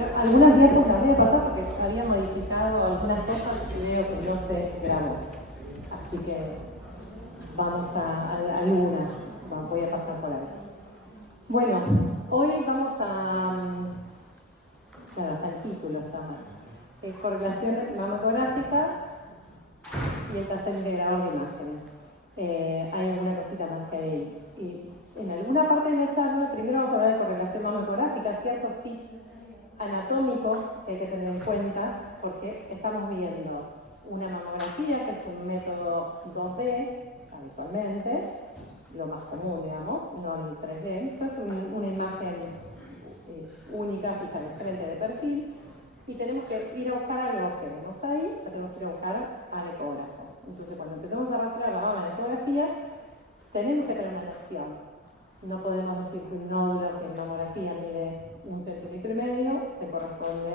Bueno, algunas diapos las voy a pasar porque había modificado algunas cosas y veo que no se grabó. Así que vamos a algunas, voy a pasar por ahí. Bueno, hoy vamos a... Claro, el título está. Correlación mamográfica y el taller integrado de imágenes. Hay alguna cosita más que hay. Y en alguna parte de la charla, primero vamos a hablar de correlación mamográfica, ciertos tips anatómicos que hay que tener en cuenta, porque estamos viendo una mamografía, que es un método 2D, habitualmente, lo más común, digamos, no el 3D, pero es una imagen única, fija de frente de perfil, y tenemos que ir a buscar algo que vemos ahí, lo tenemos que ir a buscar al ecógrafo. Entonces, cuando empezamos a arrastrar la mama en la ecografía, tenemos que tener una noción. No podemos decir que un nódulo que en mamografía mide 1,5 centímetros se corresponde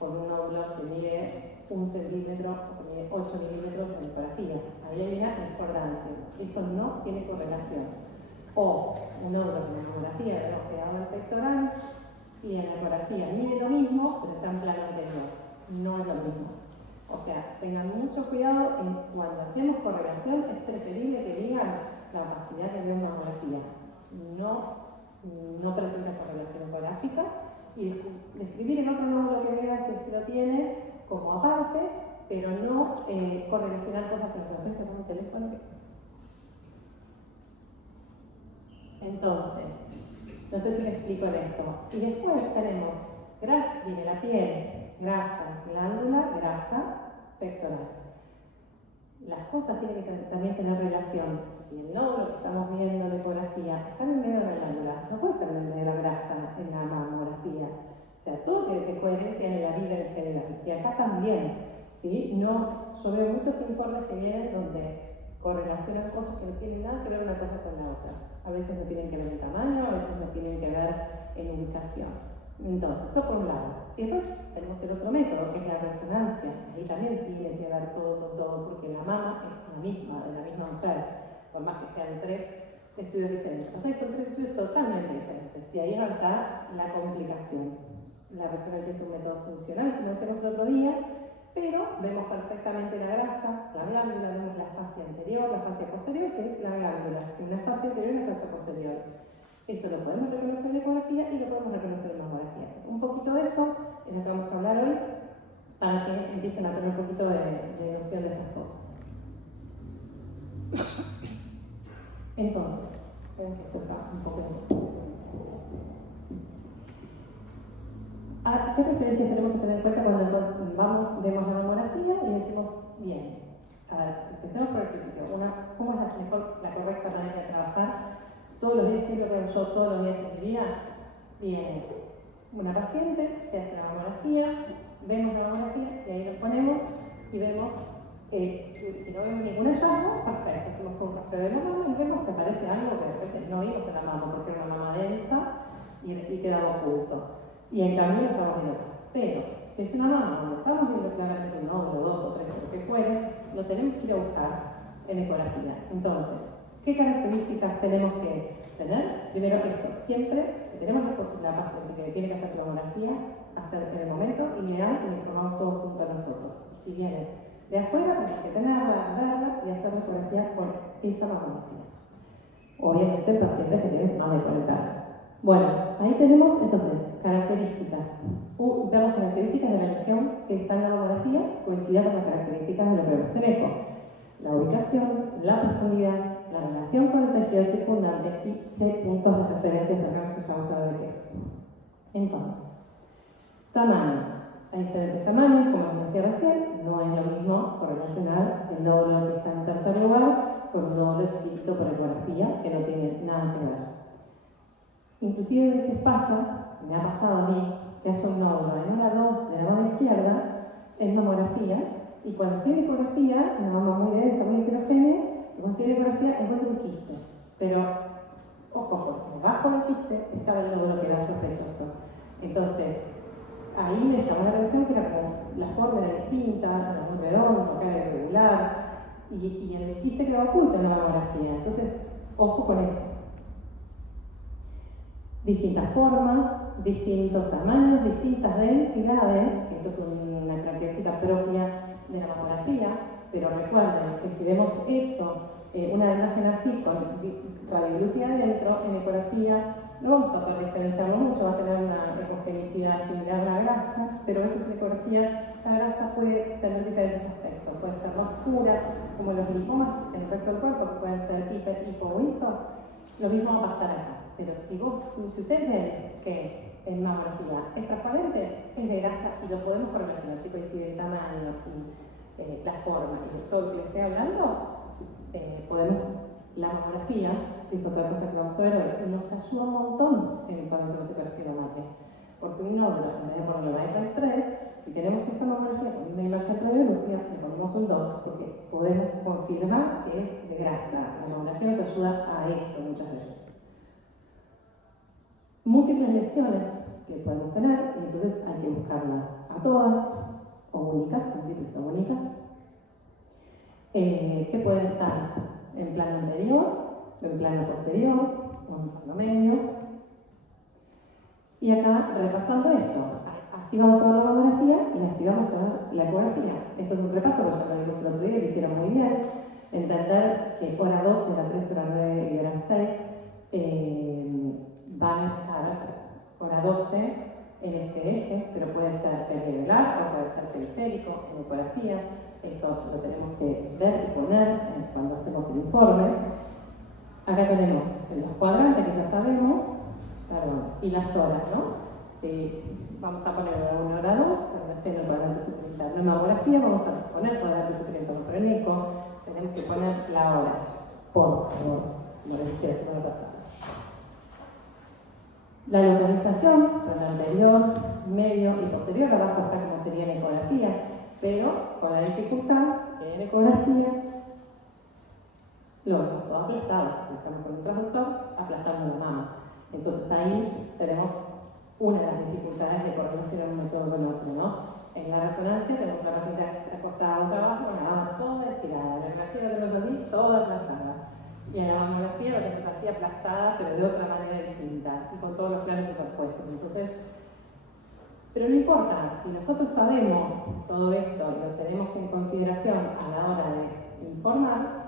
con un nódulo que mide 1 centímetro o que mide 8 milímetros en ecografía. Ahí hay una discordancia. Eso no tiene correlación. O un nódulo que en mamografía vemos pegado al pectoral y en la ecografía mide lo mismo, pero está en plano anterior. No es lo mismo. O sea, tengan mucho cuidado cuando hacemos correlación, es preferible que digan la opacidad que veo en mamografía. No presenta correlación ecográfica y describir en otro nódulo que vea si es que lo tiene como aparte, pero no correlacionar cosas que nos afectan con un teléfono. Entonces, no sé si me explico en esto. Y después tenemos grasa, viene la piel, grasa, glándula, grasa, pectoral. Las cosas tienen que también tener relación. Si el nódulo que estamos viendo en la ecografía está en el medio de la glándula, no puede estar en el medio de la grasa en la mamografía. O sea, todo tiene que tener coherencia en la vida en general. Y acá también, ¿sí? Yo veo muchos informes que vienen donde correlacionan cosas que no tienen nada que ver una cosa con la otra. A veces no tienen que ver en tamaño, a veces no tienen que ver en ubicación. Entonces, eso por un lado. Y después tenemos el otro método, que es la resonancia. Ahí también tiene que ver todo con todo, porque la mama es la misma, de la misma mujer, por más que sean 3 estudios diferentes. O sea, son 3 estudios totalmente diferentes. Y ahí va a estar la complicación. La resonancia es un método funcional, como decíamos el otro día, pero vemos perfectamente la grasa, la glándula, vemos la fascia anterior, la fascia posterior, que es la glándula, una fascia anterior y una fascia posterior. Eso lo podemos reconocer en ecografía y lo podemos reconocer en mamografía. Un poquito de eso es lo que vamos a hablar hoy para que empiecen a tener un poquito de noción de estas cosas. Entonces, ven que esto está un poco... ¿Qué referencias tenemos que tener en cuenta cuando vemos la mamografía y decimos, bien, a ver, empecemos por el principio. ¿Cómo es la correcta manera de trabajar? Todos los días, ¿qué es lo que hago yo todos los días en mi vida? Viene una paciente, se hace la mamografía, vemos la mamografía y ahí nos ponemos y vemos, si no vemos ningún hallazgo, perfecto, hacemos un rastreo de la mama y vemos si aparece algo que de repente no vimos en la mama porque era una mama densa y quedaba oculto. Y en cambio lo estamos viendo acá. Pero si es una mama donde estamos viendo claramente un nódulo, 2 o 3 o lo que fuere, lo tenemos que ir a buscar en ecografía. Entonces, ¿qué características tenemos que tener? Primero, esto, siempre, si tenemos la paciente que tiene que hacer su mamografía, hacer en el momento ideal y informamos todos junto a nosotros. Y si viene de afuera, tenemos que tenerla, verla y hacer la ecografía con esa mamografía. Obviamente, pacientes que tienen más de 40 años. Bueno, ahí tenemos entonces características. Ver las características de la lesión que está en la mamografía coinciden con las características de lo que vemos en eco. La ubicación, la profundidad, la relación con el tejido circundante y 6 puntos de referencia acá que ya vamos a ver qué es. Entonces, tamaño. Hay diferentes tamaños, como les decía recién, no es lo mismo correlacionar el nódulo que está en tercer lugar con un nódulo chiquitito por ecografía que no tiene nada que ver. Inclusive a veces pasa, me ha pasado a mí, que haya un nódulo en una 2 de la mano izquierda en mamografía y cuando estoy en ecografía, una mama muy densa, muy heterogénea, y cuando estoy en ecografía encuentro un quiste. Pero, ojo, porque debajo del quiste estaba el nódulo que era sospechoso. Entonces, ahí me llamó la atención que era como la forma era distinta, era muy redondo, acá era irregular, y en el quiste quedaba oculto en la mamografía. Entonces, ojo con eso. Distintas formas, distintos tamaños, distintas densidades. Esto es una característica propia de la mamografía, pero recuerden que si vemos eso, una imagen así con radioglucia adentro, en ecografía no vamos a poder diferenciarlo mucho, va a tener una ecogenicidad similar a la grasa, pero a veces en ecografía la grasa puede tener diferentes aspectos, puede ser más pura, como los lipomas en el resto del cuerpo, que pueden ser hiper, hipo o iso. Lo mismo va a pasar acá, pero si ustedes ven que en mamografía es transparente, es de grasa y lo podemos correlacionar, si coincide el tamaño y la forma y todo lo que les estoy hablando, la mamografía, que es otra cosa que vamos a ver hoy, nos ayuda un montón cuando hacemos ecografía mamaria. Porque un nódulo, en vez de ponerle una imagen 3, si tenemos esta mamografía con una imagen radiolúcida, le ponemos un 2, porque podemos confirmar que es de grasa. La mamografía nos ayuda a eso muchas veces. Múltiples lesiones que podemos tener, y entonces hay que buscarlas a todas, o únicas, múltiples o únicas, que pueden estar en plano anterior, en plano posterior, o en plano medio. Y acá, repasando esto, así vamos a ver la mamografía y así vamos a ver la ecografía. Esto es un repaso, porque ya lo vimos el otro día, lo hicieron muy bien. Entender que hora 2, hora 3, hora 9 y hora 6 van a estar hora 12 en este eje, pero puede ser perivelar o puede ser periférico en ecografía. Eso lo tenemos que ver y poner cuando hacemos el informe. Acá tenemos los cuadrantes que ya sabemos, y las horas, ¿no? Si vamos a poner hora 1, hora 2, cuando esté en el cuadrante superinterno. En mamografía vamos a poner cuadrante superinterno, pero en eco tenemos que poner la hora, como les dije la semana pasada. La localización, con la anterior, medio y posterior, abajo está como sería en ecografía, pero con la dificultad que en ecografía lo vemos todo aplastado, estamos con un transductor aplastando la mama. Entonces ahí tenemos una de las dificultades de correlacionar un método con otro, ¿no? En la resonancia tenemos la racita acostada boca abajo, con la mama toda estirada. En la ecografía la tenemos así, toda aplastada. Y en la mamografía la tenemos así aplastada, pero de otra manera distinta, y con todos los planos superpuestos. Entonces, pero no importa, si nosotros sabemos todo esto y lo tenemos en consideración a la hora de informar,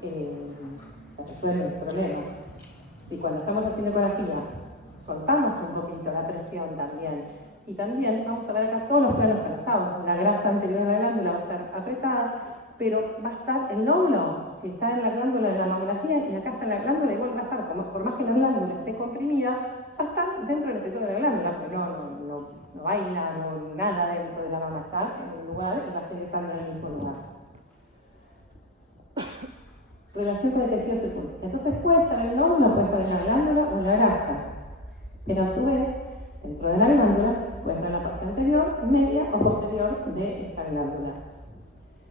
se resuelve el problema. Si cuando estamos haciendo ecografía soltamos un poquito la presión también, y también vamos a ver acá todos los planos colapsados, la grasa anterior a la glándula va a estar apretada, pero va a estar el nódulo, si está en la glándula de la mamografía y acá está en la glándula, igual va a estar, por más que la glándula esté comprimida, va a estar dentro de la presión de la glándula, pero no baila, nada dentro de la mama, está en un lugar y va a seguir estando en el mismo lugar. Relación con el tejido circundante. Entonces puede estar en el nódulo, puede estar en la glándula o en la grasa, pero a su vez, dentro de la glándula, puede estar en la parte anterior, media o posterior de esa glándula.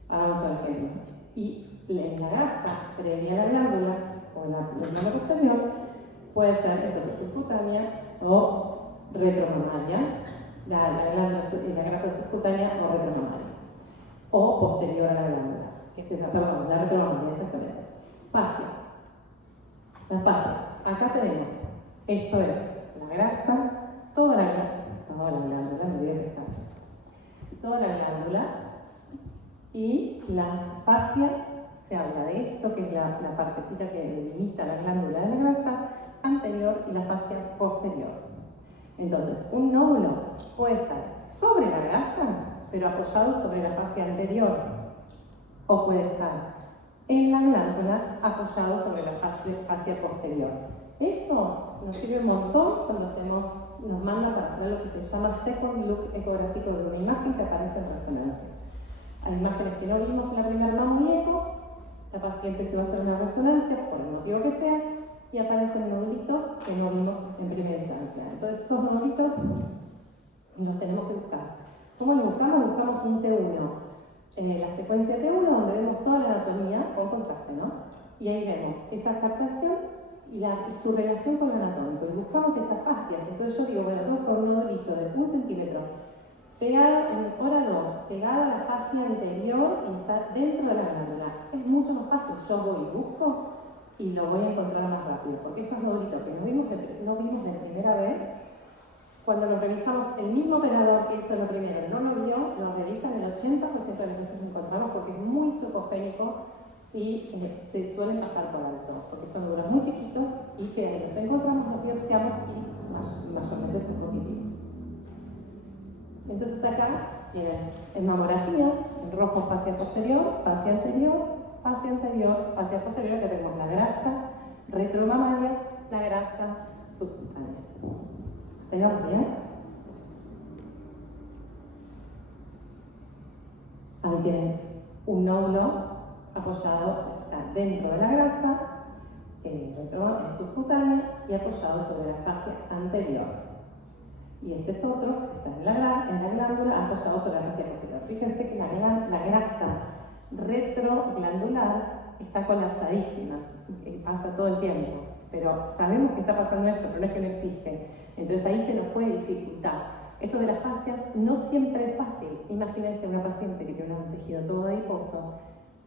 Ahora vamos a ver ejemplo. Y en la grasa previa a la glándula o en la glándula posterior puede ser entonces subcutánea o retromamaria, la grasa subcutánea o retromamaria, o posterior a la glándula, que es esa, perdón, la retromamaria, exactamente. Fascias. La fascia. Acá tenemos, esto es la grasa, toda la glándula, me olvidé que está toda la glándula, y la fascia se habla de esto, que es la partecita que delimita la glándula de la grasa anterior y la fascia posterior. Entonces, un nódulo puede estar sobre la grasa, pero apoyado sobre la fascia anterior, o puede estar en la glándula apoyado sobre la fascia posterior. Eso nos sirve un montón cuando nos mandan para hacer lo que se llama second look ecográfico de una imagen que aparece en resonancia. Hay imágenes que no vimos en la primera mamo y eco, la paciente se va a hacer una resonancia, por el motivo que sea, y aparecen nodulitos que no vimos en primera instancia. Entonces esos nodulitos los tenemos que buscar. ¿Cómo los buscamos? Buscamos un T1. La secuencia T1 donde vemos toda la anatomía con contraste, ¿no? Y ahí vemos esa captación y su relación con lo anatómico. Y buscamos estas fascias. Entonces yo digo, bueno, tengo por un nodulito de 1 centímetro pegado en hora 2, pegada a la fascia anterior y está dentro de la glándula. Es mucho más fácil. Yo voy y busco y lo voy a encontrar más rápido. Porque estos nodulitos que no vimos de primera vez, cuando lo revisamos, el mismo operador que hizo lo primero no lo vio, lo revisa en el 80% de las veces que encontramos porque es muy sucogénico y se suelen pasar por alto, porque son nódulos muy chiquitos y que los encontramos, los biopsiamos y mayormente son positivos. Entonces acá tienen en mamografía, en rojo fascia posterior, fascia anterior, fascia anterior, fascia posterior, que tenemos la grasa retromamaria, la grasa subcutánea. ¿Tenemos bien? Ahí tienen un nódulo apoyado, está dentro de la grasa, subcutánea y apoyado sobre la fascia anterior. Y este es otro que está en la glándula apoyado sobre la fascia posterior. Fíjense que la grasa retroglandular está colapsadísima, pasa todo el tiempo, pero sabemos que está pasando eso, pero no es que no existe. Entonces ahí se nos puede dificultar. Esto de las fascias no siempre es fácil. Imagínense una paciente que tiene un tejido todo adiposo,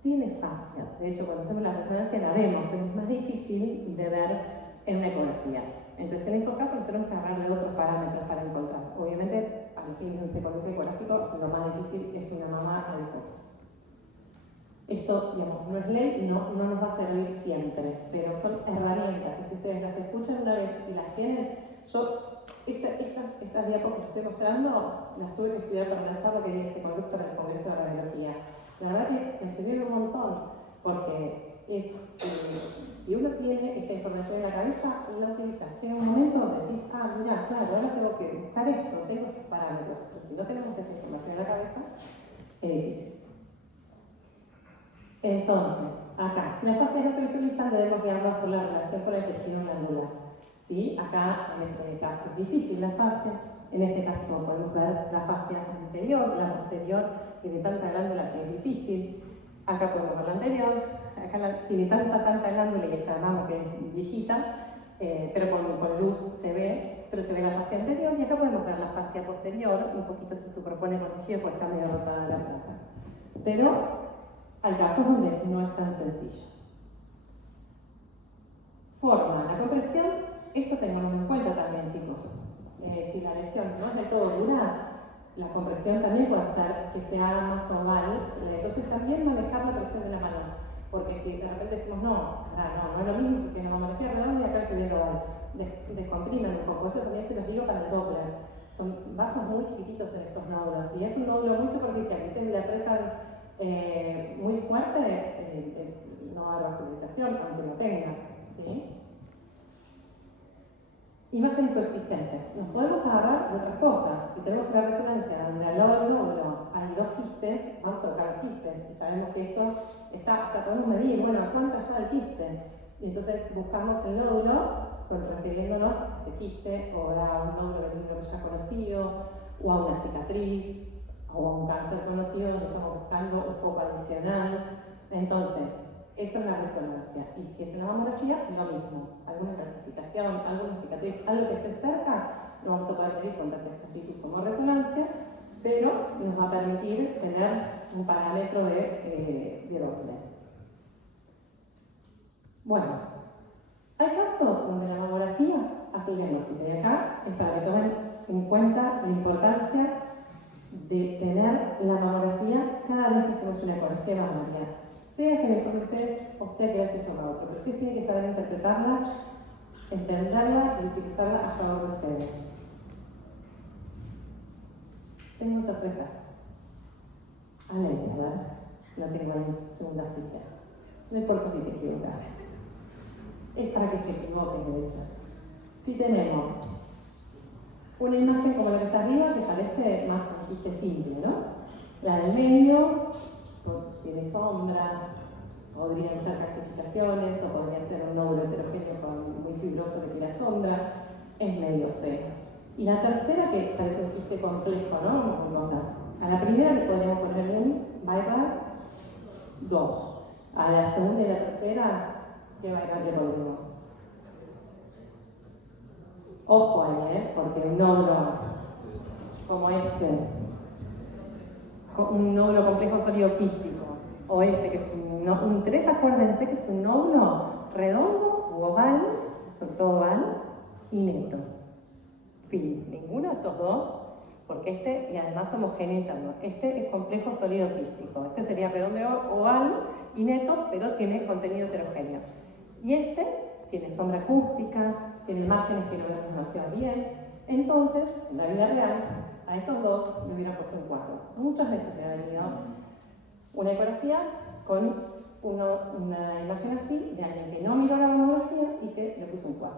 tiene fascia. De hecho, cuando hacemos la resonancia la vemos, pero es más difícil de ver en una ecografía. Entonces, en esos casos nos tenemos que agarrar de otros parámetros para encontrar. Obviamente, al fin de un secológico ecográfico, lo más difícil es una mamá adiposa. Esto, digamos, no es ley, no nos va a servir siempre, pero son herramientas que si ustedes las escuchan una vez y las tienen, estas diapos que estoy mostrando las tuve que estudiar para una charla que di en Seconducto en el Congreso de Radiología. La verdad que me sirvieron un montón, porque si uno tiene esta información en la cabeza, uno la utiliza. Llega un momento donde decís, mira, claro, ahora tengo que buscar esto, tengo estos parámetros, pero si no tenemos esta información en la cabeza, es difícil. Entonces, acá, si las fascias no se visualizan, debemos guiarnos por la relación con el tejido glandular. ¿Sí? Acá, en este caso, es difícil la fascia. En este caso, podemos ver la fascia anterior, la posterior, tiene tanta glándula que es difícil. Acá podemos ver la anterior, acá tiene tanta glándula y esta vamos que es viejita, pero con luz se ve, pero se ve la fascia anterior. Y acá podemos ver la fascia posterior, un poquito se superpone con tejido porque está medio rotada la placa. Pero hay casos donde no es tan sencillo. Forma, la compresión, esto tengamos en cuenta también, chicos. Si la lesión no es del todo dura, la compresión también puede hacer que sea más oval. Entonces también manejar la presión de la mano. Porque si de repente decimos, no es lo mismo porque en la mamografía redonda y acá estoy viendo oval. Descomprimen un poco. Eso también se los digo para el Doppler. Son vasos muy chiquititos en estos nódulos. Y es un nódulo muy superficial. Ustedes le apretan muy fuerte, no va a haber vascularización, aunque lo tenga, ¿sí? Imágenes coexistentes. Nos podemos agarrar de otras cosas. Si tenemos una resonancia donde al lado del nódulo hay dos quistes, vamos a buscar los quistes y sabemos que esto está, hasta podemos medir, bueno, ¿a cuánto está el quiste? Y entonces buscamos el nódulo refiriéndonos a ese quiste o a un nódulo ya conocido o a una cicatriz o a un cáncer conocido donde estamos buscando un foco adicional. Entonces, eso es la resonancia. Y si es en la mamografía, lo mismo. Alguna clasificación, alguna cicatriz, algo que esté cerca, lo vamos a poder medir con tanta exactitud como resonancia, pero nos va a permitir tener un parámetro de orden. Bueno, hay casos donde la mamografía hace el diagnóstico. Y acá es para que tomen en cuenta la importancia de tener la mamografía cada vez que hacemos una ecografía mamaria, sea que le informe a ustedes o sea que le haya informado a otro, pero ustedes tienen que saber interpretarla, entenderla y utilizarla a favor de ustedes. Tengo otros 3 casos. Alegre, ¿verdad? No tengo en segunda fila. No importa si te equivocas. Es para que te equivoques, de hecho. Si tenemos una imagen como la que está arriba, que parece más un quiste simple, ¿no? La del medio tiene sombra, podrían ser calcificaciones o podría ser un nódulo heterogéneo muy fibroso que tiene sombra, es medio feo. Y la tercera, que parece un quiste complejo, ¿no? Con cosas. A la primera le podríamos poner un bypass 2. A la segunda y la tercera, ¿qué bypass le podemos? Ojo ahí, porque un nódulo como un nódulo complejo sólido quístico, o que es un 3, acuérdense que es un nódulo redondo u oval, sobre todo oval, y neto. fin. Ninguno de estos dos, porque y además homogéneo interno. Este es complejo sólido quístico. Este sería redondo oval y neto, pero tiene contenido heterogéneo. Y este tiene sombra acústica, tiene márgenes que no vemos demasiado bien. Entonces, en la vida real, a estos dos me hubiera puesto un 4. Muchas veces me ha venido una ecografía con una imagen así de alguien que no miró la mamografía y que le puso un 4.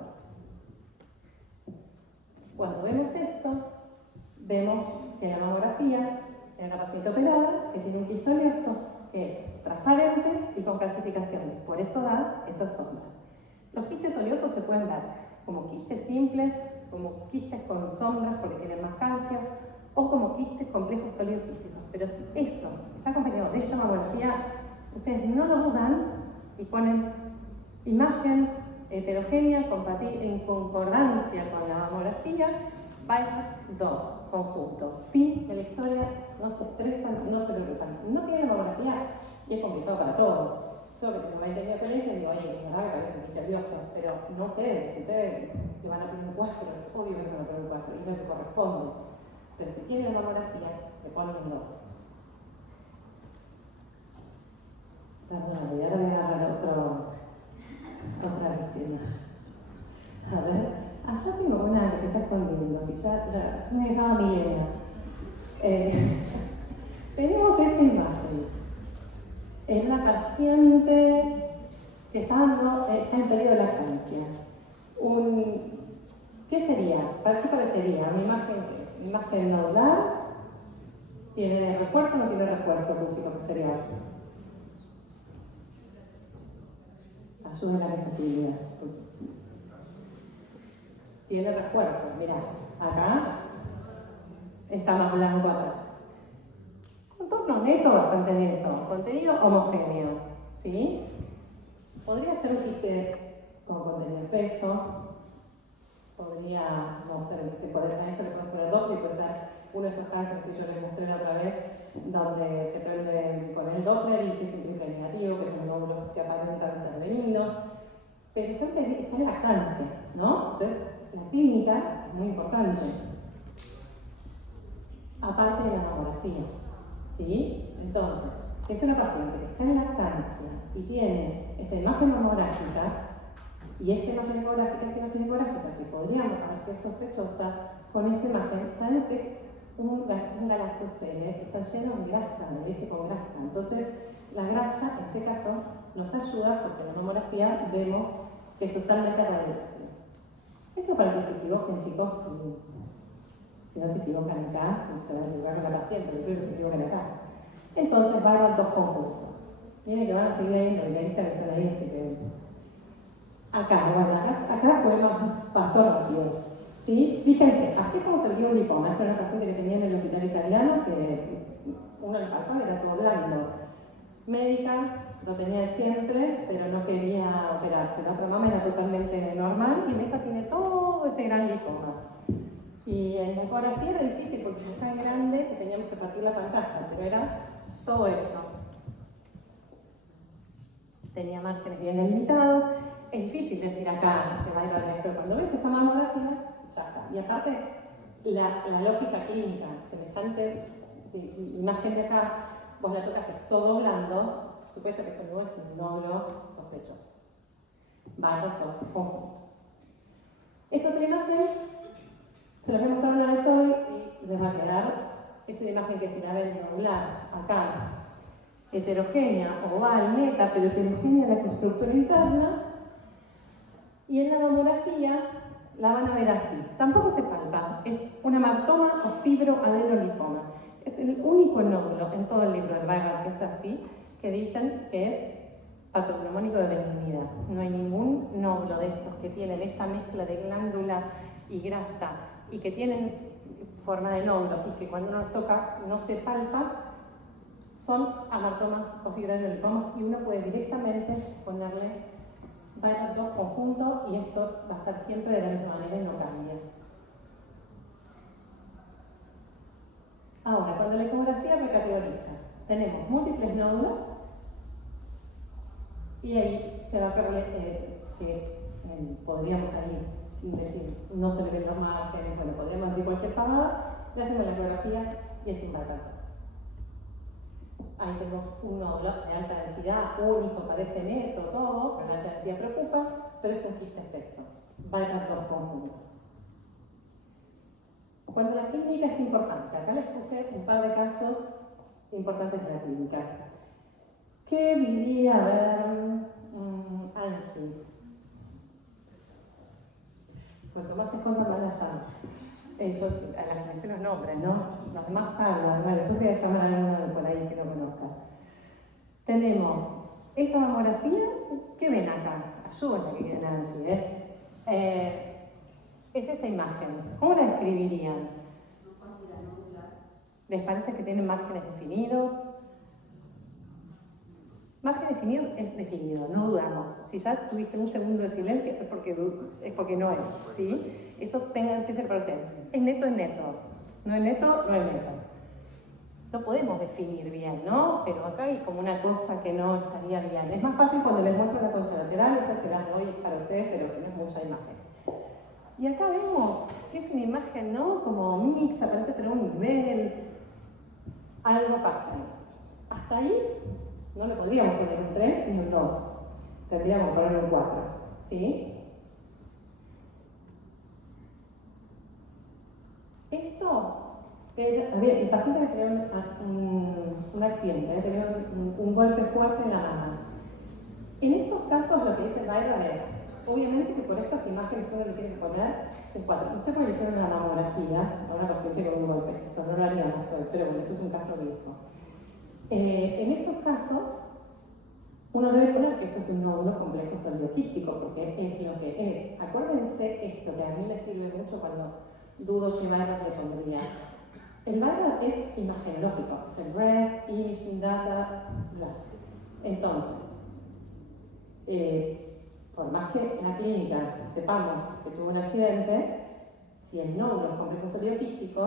Cuando vemos esto, vemos que la mamografía en una paciente operada que tiene un quiste oleoso que es transparente y con calcificaciones, por eso da esas sombras. Los quistes oleosos se pueden ver como quistes simples, como quistes con sombras porque tienen más calcio, o como quistes complejos sólidos quísticos. Pero si eso está acompañado de esta mamografía, ustedes no lo dudan y ponen imagen heterogénea en concordancia con la mamografía, BIHAC 2, conjunto. Fin de la historia, no se estresan, no se preocupan. No tienen mamografía y es complicado para todo. Yo que tengo 20 años de experiencia digo, oye, la verdad me parece misterioso, pero no ustedes le van a poner un 4, es obvio que le van a poner un 4, y es lo que corresponde. Pero si tienen la mamografía, le ponen un 2. Perdón, y ahora voy a agarrar otra víctima. A ver, allá tengo una que se está escondiendo, una que se llama Milena. Tenemos esta imagen. Es una paciente que está en periodo de lactancia. ¿Qué sería? ¿Qué parecería? Una imagen nodular. ¿Tiene refuerzo o no tiene refuerzo acústico posterior? Ayuda en la responsabilidad. Tiene refuerzo, mirá, acá está más blanco atrás. Contorno neto, bastante neto, contenido homogéneo, ¿sí? Podría ser un quiste con contenido espeso, podría no ser un quiste cuadrado, esto le podemos poner Doppler, puede ser uno de esos cánceres que yo les mostré la otra vez, donde se prende con el Doppler y que es un triple negativo, que son nódulos que aparentan ser benignos, pero está en lactancia, ¿no? Entonces, la clínica es muy importante, aparte de la mamografía, ¿sí? Entonces, si es una paciente que está en lactancia y tiene esta imagen mamográfica y esta imagen ecográfica que podríamos parecer sospechosa, con esa imagen sabemos que es un galactocele que está lleno de grasa, de leche con grasa. Entonces, la grasa, en este caso, nos ayuda porque en la mamografía vemos que es totalmente radiológico. Esto para que se equivoquen, chicos, si no se equivocan acá, se van a equivocar con la paciente, pero creo que se equivocan acá. Entonces van a dos conjuntos. Miren que van a seguir ahí, los brigadistas que están ahí, se lleven. Acá pasó rápido. ¿Sí? Fíjense, así como se vio un lipoma. Esta era una paciente que tenía en el hospital italiano, que uno de los palpables era todo blando. Médica, lo tenía de siempre, pero no quería operarse. La otra mamá era totalmente normal y en esta tiene todo este gran lipoma. Y en la ecografía era difícil porque era tan grande que teníamos que partir la pantalla, pero era todo esto. Tenía márgenes bien delimitados. Es difícil decir acá que va a ir al mes, pero cuando ves esta mamografía, ya está. Y aparte, la lógica clínica semejante de imagen de acá, vos la tocas, es todo blando, por supuesto que eso no es un nódulo sospechoso. Van todos conjuntos. Esta otra imagen se los voy a mostrar una vez hoy y les va a quedar. Es una imagen que se la ven nodular acá, heterogénea, oval, neta, pero heterogénea en la estructura interna. Y en la mamografía la van a ver así. Tampoco se palpa, es un hamartoma o fibroadenolipoma. Es el único nódulo en todo el libro del BIHAC que es así, que dicen que es patognomónico de benignidad. No hay ningún nódulo de estos que tienen esta mezcla de glándula y grasa y que tienen forma de nódulo y que cuando uno los toca no se palpa, son hamartomas o fibroadenolipomas y uno puede directamente ponerle BIHAC 2 conjunto y esto va a estar siempre de la misma manera y no cambia. Ahora, cuando la ecografía recategoriza, tenemos múltiples nódulos y ahí se va a podríamos ahí decir, no se le ven los márgenes, bueno, podríamos decir cualquier pavada, le hacemos la ecografía y es un BARCA 2. Ahí tenemos un nódulo de alta densidad, único, parece neto, todo, pero la alta densidad preocupa, pero es un quiste espeso, BARCA 2 conjunto. Cuando la clínica es importante, acá les puse un par de casos importantes de la clínica. ¿Qué diría, a ver, Angie? Cuanto más se escondan, más la llaman. Ellos, a las que me sé los nombres, ¿no? Los demás salvan. Bueno, después voy a llamar a alguno de por ahí que lo conozca. Tenemos esta mamografía. ¿Qué ven acá? Ayúdenme que quieren Angie, es esta imagen. ¿Cómo la describirían? ¿Les parece que tienen márgenes definidos? Margen definido es definido, no dudamos. Si ya tuviste un segundo de silencio es porque no es, ¿sí? Eso venga que ser para ustedes. ¿Es neto? Es neto. ¿No es neto? No es neto. Lo podemos definir bien, ¿no? Pero acá hay como una cosa que no estaría bien. Es más fácil cuando les muestro la contralateral, esa se las doy para ustedes, pero si no es mucha imagen. Y acá vemos que es una imagen, ¿no? Como mixta, parece tener un nivel. Algo pasa. Hasta ahí no le podríamos poner un 3 ni un 2. Tendríamos que poner un 4. ¿Sí? Esto, el paciente que tenía un accidente, tenía un golpe fuerte en la mano. En estos casos lo que dice Byron es, obviamente que por estas imágenes uno le tiene que poner un 4. No sé cómo le hicieron una mamografía a una paciente con un golpe. Esto no lo haríamos hoy, pero bueno, esto es un caso riesgo. En estos casos, uno debe poner que esto es un nódulo complejo solioquístico, porque es lo que es. Acuérdense esto, que a mí me sirve mucho cuando dudo qué Byron le pondría. El Byron es imagenológico, es el Red, Imaging Data, bla. Entonces, por más que en la clínica sepamos que tuvo un accidente, si el nódulo es complejo solioquístico,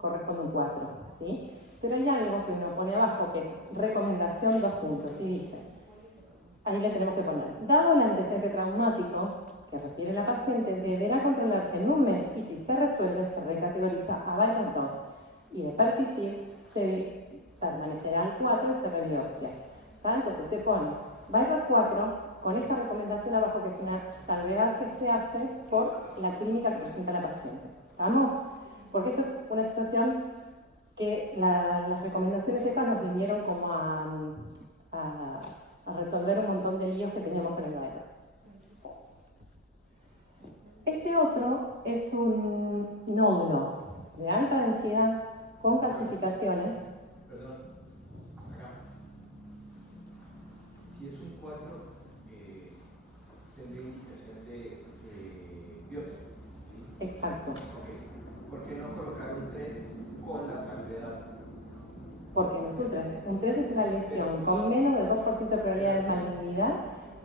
corresponde un 4, ¿sí? Pero hay algo que uno pone abajo que es recomendación 2 puntos y dice, ahí le tenemos que poner, dado el antecedente traumático que refiere la paciente, deberá controlarse en un mes y si se resuelve se recategoriza a Byron 2 y de persistir se permanecerá al 4 y se rebiopsia. Entonces se pone Byron 4 con esta recomendación abajo que es una salvedad que se hace por la clínica que presenta la paciente. ¿Vamos? Porque esto es una situación que las recomendaciones estas nos vinieron como a resolver un montón de líos que teníamos con el Byron. Este otro es un nódulo de alta densidad con calcificaciones. Perdón, acá. Si es un 4, tendría indicación de biopsia, ¿sí? Exacto. Okay. ¿Por qué no colocar un 3 con la salvedad? Porque no es un 3. Un 3 es una lesión con menos de 2% de probabilidad de malignidad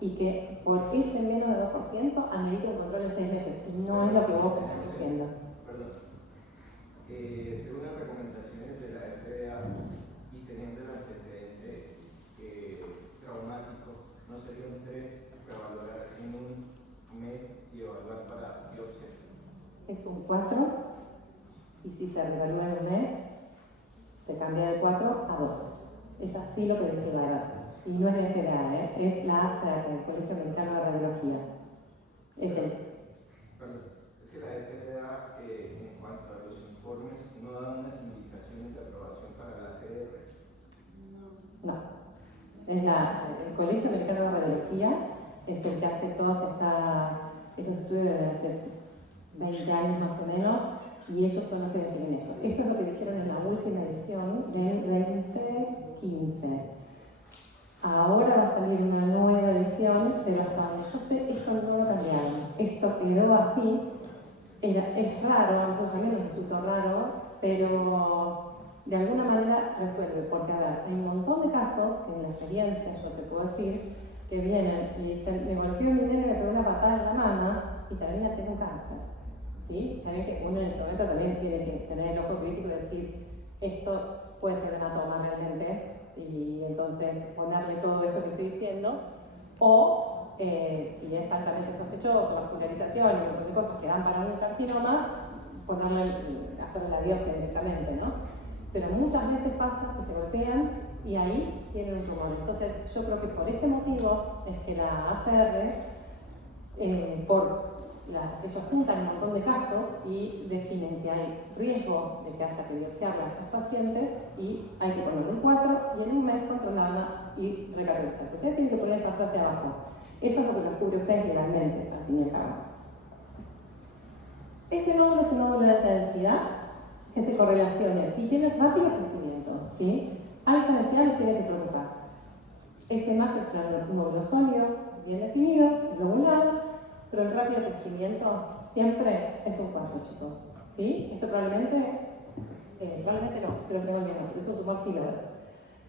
y que por ese menos de 2% amerita un control en 6 meses. Y no es lo que vos estás diciendo. Perdón. Según las recomendaciones de la FDA y teniendo el antecedente traumático, ¿no sería un 3 para valorar en un mes y evaluar para biopsia? Es un 4 y si se revalúa en un mes, se cambia de 4 a 2. Es así lo que dice Byron. Y no es la FDA, es la ACR, el Colegio Americano de Radiología. Es el. Perdón, es que la FDA, en cuanto a los informes, no da unas indicaciones de aprobación para la CR. No. Es el Colegio Americano de Radiología es el que hace todos estos estudios desde hace 20 años más o menos, y ellos son los que definen esto. Esto es lo que dijeron en la última edición del 2015. Ahora va a salir una nueva edición, pero hasta donde yo sé, esto no lo cambiaron. Esto quedó así. Es raro, a nosotros también nos resultó raro, pero de alguna manera resuelve. Porque, a ver, hay un montón de casos que en la experiencia, yo te puedo decir, que vienen y dicen, me golpeó mi nene, me pegó una patada en la mama y termina siendo un cáncer. ¿Sí? También que uno en ese momento también tiene que tener el ojo crítico y decir, esto puede ser una toma realmente, y entonces ponerle todo esto que estoy diciendo, o si es altamente sospechoso, vascularización y un montón de cosas que dan para un carcinoma, hacerle la biopsia directamente, ¿no? Pero muchas veces pasa que se golpean y ahí tienen un tumor. Entonces, yo creo que por ese motivo es que la ACR, ellos juntan un montón de casos y definen que hay riesgo de que haya que biopsiarla a estos pacientes y hay que ponerlo en 4 y en un mes controlarla y recategorizar. Ustedes tienen que poner esa frase abajo. Eso es lo que los cubre ustedes legalmente, al fin y al cabo. Este nódulo es un nódulo de alta densidad que se correlaciona y tiene rápido crecimiento, ¿sí? Alta densidad les tiene que preocupar. Esta imagen es un nódulo sólido, bien definido, globulado, pero el rápido crecimiento siempre es un 4, chicos, ¿sí? Esto probablemente no, pero tengo bien, es un tumor filoides.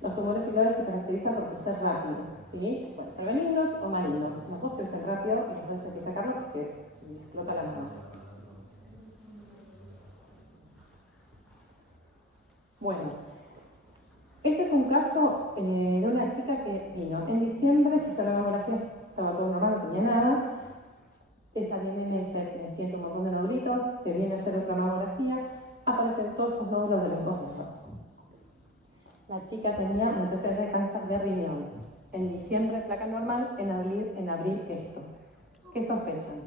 Los tumores filoides se caracterizan por crecer rápido, ¿sí? Pueden ser benignos o malignos. Los dos crecen rápido y los dos hay que sacarlos porque explota la mano. Bueno, este es un caso de una chica que vino en diciembre, se hizo la mamografía, estaba todo normal, no tenía nada. Ella viene y me dice, me siento un montón de nodulitos, se viene a hacer otra mamografía, aparecen todos sus nódulos de los 2 lados. La chica tenía un antecedente de cáncer de riñón. En diciembre placa normal, en abril esto. ¿Qué sospechan?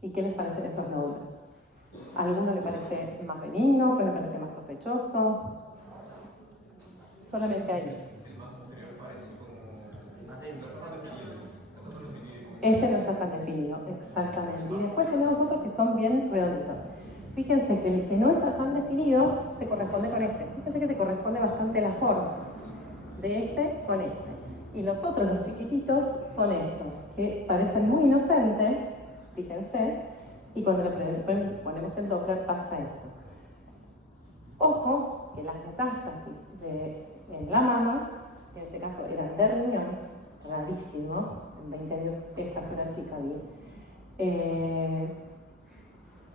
¿Y qué les parecen estos nódulos? A alguno le parece más benigno, otro le parece más sospechoso. Solamente ahí. El más posterior parece como más denso. Este no está tan definido, exactamente. Y después tenemos otros que son bien redonditos. Fíjense que el que no está tan definido se corresponde con este. Fíjense que se corresponde bastante la forma de ese con este. Y los otros, los chiquititos, son estos, que parecen muy inocentes, fíjense, y cuando le ponemos el Doppler pasa esto. Ojo, que las metástasis en la mama, en este caso eran de riñón, rarísimo, en 20 años es casi una chica bien,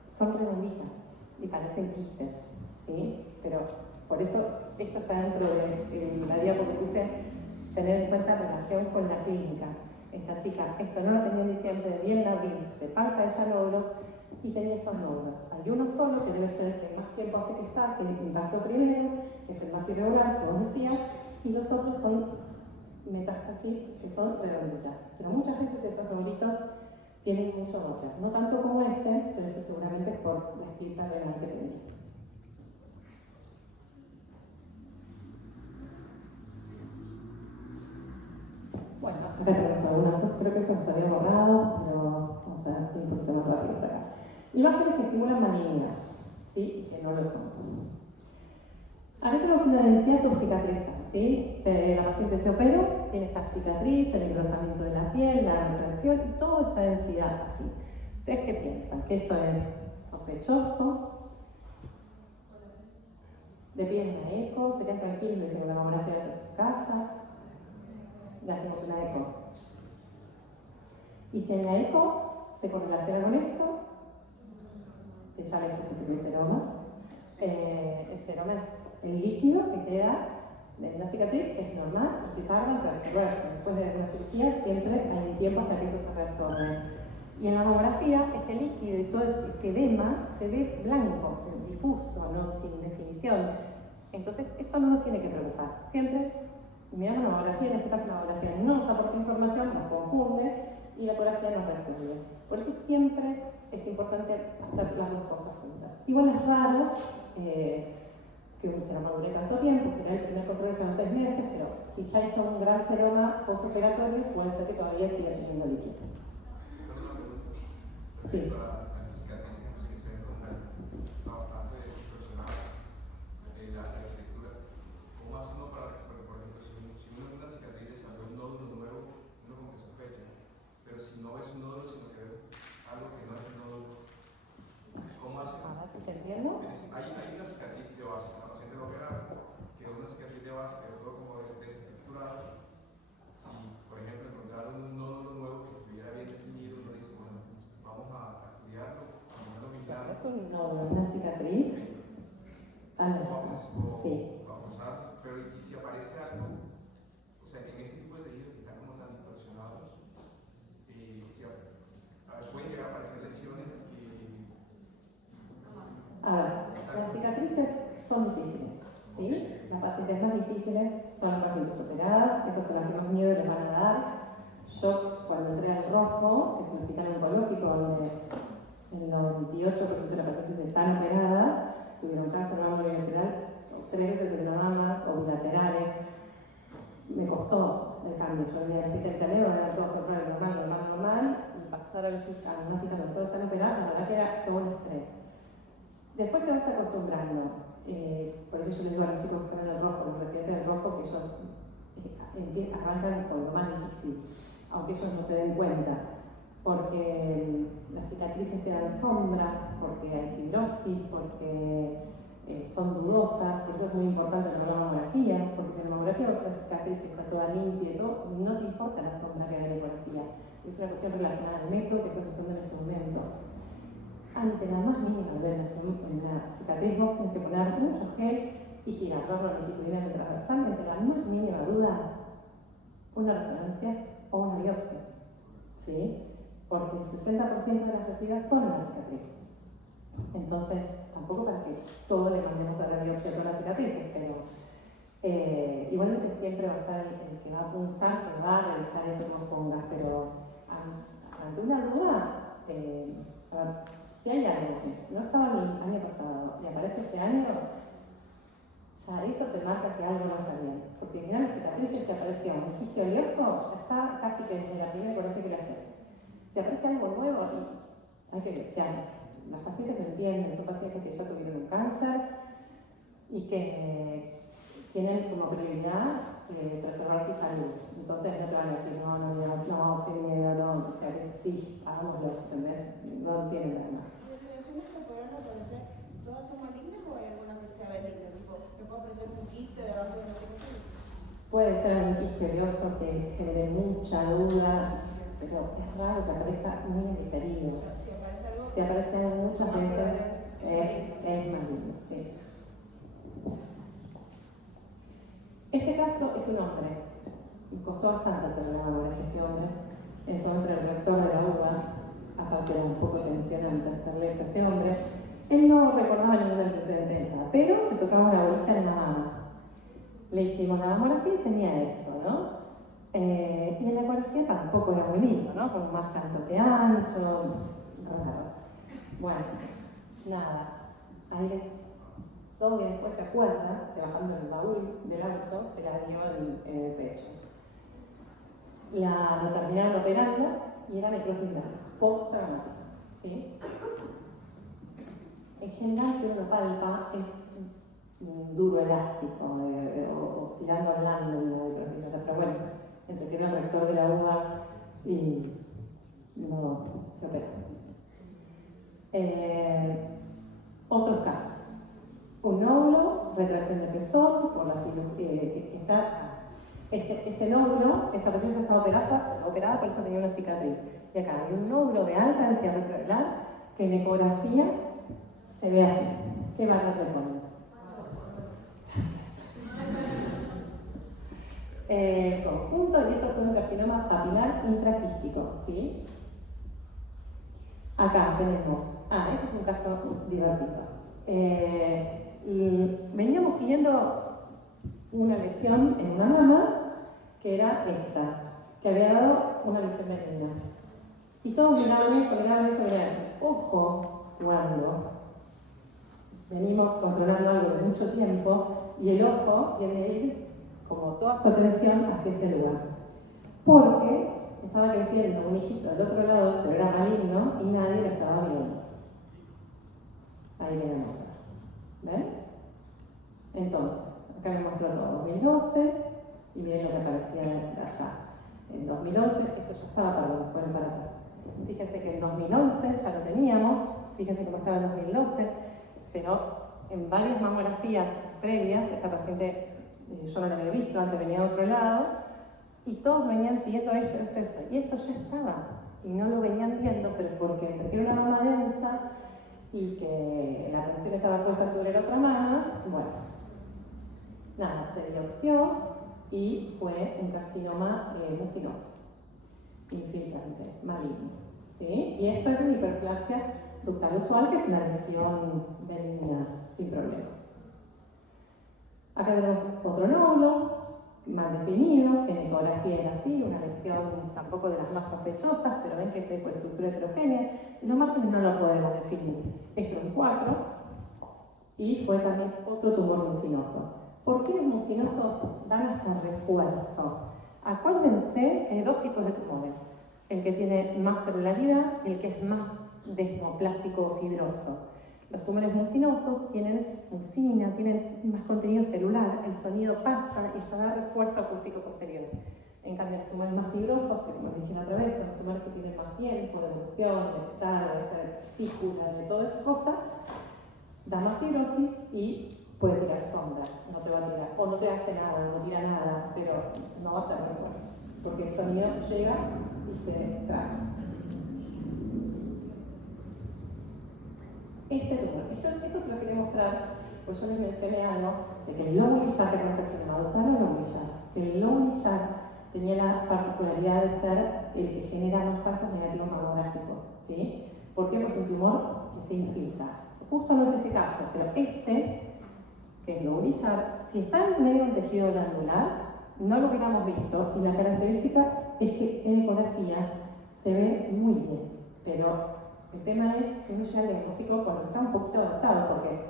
son redonditas y parecen quistes, ¿sí? Pero por eso esto está dentro de la diapo que puse, tener en cuenta relación con la clínica. Esta chica, esto no lo tenía en diciembre, bien en abril, se palpa ella nódulos y tenía estos nódulos. Hay uno solo que debe ser el que más tiempo hace que está, que impactó primero, que es el más irregular, como os decía, y los otros son metástasis que son redonditas. Pero muchas veces estos nódulitos tienen mucho Doppler, no tanto como este, pero este seguramente es por la estirpe renal que tenía. Bueno, acá tenemos algunas cosas, creo que esto nos había borrado, pero vamos a ver un poquito más rápido por acá. Imágenes que simulan malignidad, ¿sí? Y que no lo son. Acá tenemos una densidad subcicatriz, ¿sí? La paciente se operó, tiene esta cicatriz, el engrosamiento de la piel, la retracción y toda esta densidad así. ¿Ustedes qué piensan? ¿Que eso es sospechoso? Le piden una eco, se quedan tranquilos, le dicen una mamografía a su casa, le hacemos una eco. Y si en la eco se correlaciona con esto, que ya le puse que es un seroma, el seroma es el líquido que queda de una cicatriz que es normal y que tarda en reabsorberse. Después de una cirugía siempre hay un tiempo hasta que eso se reabsorbe. Y en la mamografía este líquido y todo este edema se ve blanco, difuso, ¿no? Sin definición. Entonces esto no nos tiene que preocupar. Siempre miramos la mamografía, en este caso la mamografía no nos aporta información, nos confunde y la ecografía nos resuelve. Por eso siempre es importante hacer las dos cosas juntas. Igual es raro que un seroma dure tanto tiempo, que el primer control es a los 6 meses, pero si ya hizo un gran seroma postoperatorio, puede ser que todavía siga teniendo líquido. Sí. Una cicatriz. Sí. Pero ¿y si aparece algo? O sea, en este tipo de tejidos que están como tan distorsionados, son difíciles, ¿sí? Las pacientes más difíciles son las pacientes operadas, esas son las que más miedo les van a dar. Yo, cuando entré al ROFO, que es un hospital oncológico donde el 98% de las pacientes están operadas, tuvieron cáncer mama bilateral, 3 veces en la mama o bilaterales, me costó el cambio. Yo venía al hospital italiano, era todo control normal, y pasar al hospital donde todos están operados, la verdad que era todo un estrés. Después te vas acostumbrando, por eso yo les digo a los chicos que están en el ROFO, los residentes del ROFO, que ellos arrancan con lo más difícil, aunque ellos no se den cuenta, porque las cicatrices te dan sombra, porque hay fibrosis, porque son dudosas, por eso es muy importante la mamografía, porque si en la mamografía vos ves una cicatriz que está toda limpia y todo, no te importa la sombra que hay en la ecografía, es una cuestión relacionada al método que estás usando en ese momento. Ante la más mínima en la cicatriz vos tenés que poner mucho gel y girarlo longitudinal y transversal, ante la más mínima duda, una resonancia o una biopsia, ¿sí? Porque el 60% de las residuas son la cicatriz. Entonces, tampoco para que todo le mandemos a la biopsia a todas las cicatrices, pero igualmente siempre va a estar el que va a punzar, que va a revisar eso que vos pongas, pero ante una duda, a ver, si hay algo que no estaba el año pasado y aparece este año, ya eso te marca que algo no está bien. Porque en general las cicatrices, si apareció un quiste oleoso, ya está casi que desde la primera ecografía que le haces. Si aparece algo nuevo, y hay que biopsiarlo. Las pacientes lo entienden, son pacientes que ya tuvieron un cáncer y que tienen como prioridad preservar su salud. Entonces no te van a decir, no, qué miedo, no, o sea, sí, hagámoslo, ¿entendés? No tienen nada. ¿Es una que pueden aparecer todas son malignas o hay alguna que sea benigna? Tipo, ¿me puede aparecer un quiste debajo de la cicatriz? Puede ser un quiste oleoso que genere mucha duda, pero es raro que aparezca muy indiferido. Si aparece algo muchas veces es maligno, sí. Este caso es un hombre. Me costó bastante hacer la mamografía a este hombre. En ese momento el rector de la UBA, aparte era un poco tensionante hacerle eso a este hombre. Él no recordaba ningún antecedente de nada, pero se tocaba la bolita en la mama. Le hicimos la mamografía y tenía esto, ¿no? Y en la ecografía tampoco era muy lindo, ¿no? Por más alto que ancho, raro. Bueno, nada. Ahí 2 días después se acuerda que bajando el baúl del auto se la dio en el pecho. Lo terminaron operando y era necrosis grasa, post-traumática, ¿sí? En general, si uno palpa, es duro, elástico, o tirando blando una necrosis grasa, pero bueno, entre que era el rector de la UBA y no se operó. Otros casos. Un nódulo, retracción de pezón, por la cirugía que está. Este nódulo, esa paciente estaba operada, por eso tenía una cicatriz. Y acá hay un nódulo de alta densidad retrovelar que en ecografía se ve así. ¿Qué valor le ponen? Conjunto, y esto fue un carcinoma papilar intraquístico, ¿sí? Acá tenemos, este fue un caso divertido. Y veníamos siguiendo una lesión en una mama que era esta, que había dado una lesión maligna. Y todos miraban eso. Ojo, cuando venimos controlando algo de mucho tiempo y el ojo tiene que ir como toda su atención hacia ese lugar. Porque estaba creciendo un hijito del otro lado, pero era maligno y nadie lo estaba viendo. Ahí viene a mostrar. ¿Ven? Entonces, acá les muestro todo. 2012 y miren lo que aparecía allá. En 2011, eso ya estaba para los ponen para atrás. Fíjense que en 2011 ya lo teníamos, fíjense cómo estaba en 2012, pero en varias mamografías previas, esta paciente yo no la había visto, antes venía de otro lado, y todos venían siguiendo esto, y esto ya estaba, y no lo venían viendo, pero porque entre que era una mama densa y que la atención estaba puesta sobre la otra mama, bueno, nada, se biopsió y fue un carcinoma mucinoso, infiltrante, maligno, ¿sí? Y esto es una hiperplasia ductal usual, que es una lesión benigna, sin problemas. tenemos otro nódulo, mal definido, que en ecografía era así, una lesión tampoco de las más sospechosas, pero ven que es de estructura heterogénea, y los márgenes no lo podemos definir. Esto es un 4, y fue también otro tumor mucinoso. ¿Por qué los mucinosos dan hasta refuerzo? Acuérdense, hay dos tipos de tumores, el que tiene más celularidad y el que es más desmoplásico o fibroso. Los tumores mucinosos tienen mucina, tienen más contenido celular, el sonido pasa y hasta da refuerzo acústico posterior. En cambio, los tumores más fibrosos, que como dije otra vez, son los tumores que tienen más tiempo, de evolución, de estar, de ser fístula, de toda esa cosa, da más fibrosis y puede tirar sombra, no te va a tirar, o no te hace nada, no tira nada, pero no va a ser refuerzo, porque el sonido llega y se traga. Este tumor, esto se lo quería mostrar, pues yo les mencioné algo de que el Lowry Sharp era un carcinoma, adoptaron Lowry Sharp. El Lowry Sharp tenía la particularidad de ser el que genera más casos negativos mamográficos, ¿sí? ¿Por qué? Pues es un tumor que se infiltra. Justo no es este caso, pero este, que es Lowry Sharp, si está en medio del tejido glandular, no lo hubiéramos visto, y la característica es que en ecografía se ve muy bien, pero el tema es que uno llega al diagnóstico cuando está un poquito avanzado, porque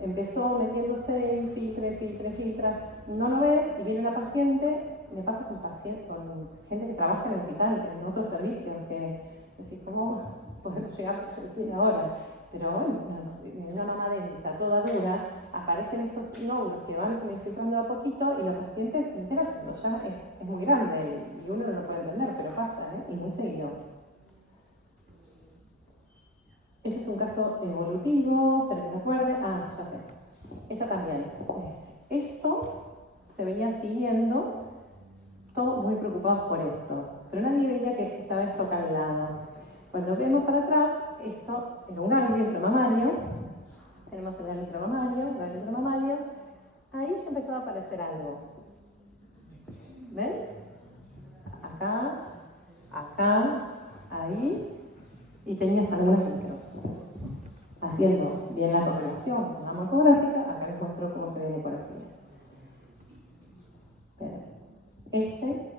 empezó metiéndose, filtra, no lo ves y viene una paciente, me pasa con gente que trabaja en el hospital, en otros servicios, que decís, ¿cómo podemos llegar recién ahora? Pero bueno, en una mama densa, toda dura, aparecen estos nódulos que van infiltrando a poquito y los pacientes se enteran cuando ya es muy grande y uno no lo puede entender, pero pasa, y muy seguido. Este es un caso evolutivo, pero que recuerde, ya sé, esta también. Esto se venía siguiendo, todos muy preocupados por esto, pero nadie veía que estaba esto acá al lado. Cuando vemos para atrás, esto era un ganglio intramamario, tenemos el ganglio intramamario, ahí ya empezaba a aparecer algo. ¿Ven? Acá, ahí, y tenía hasta algunos micros. Haciendo bien la correlación mamográfica, acá les muestro cómo se ve en ecografía. Este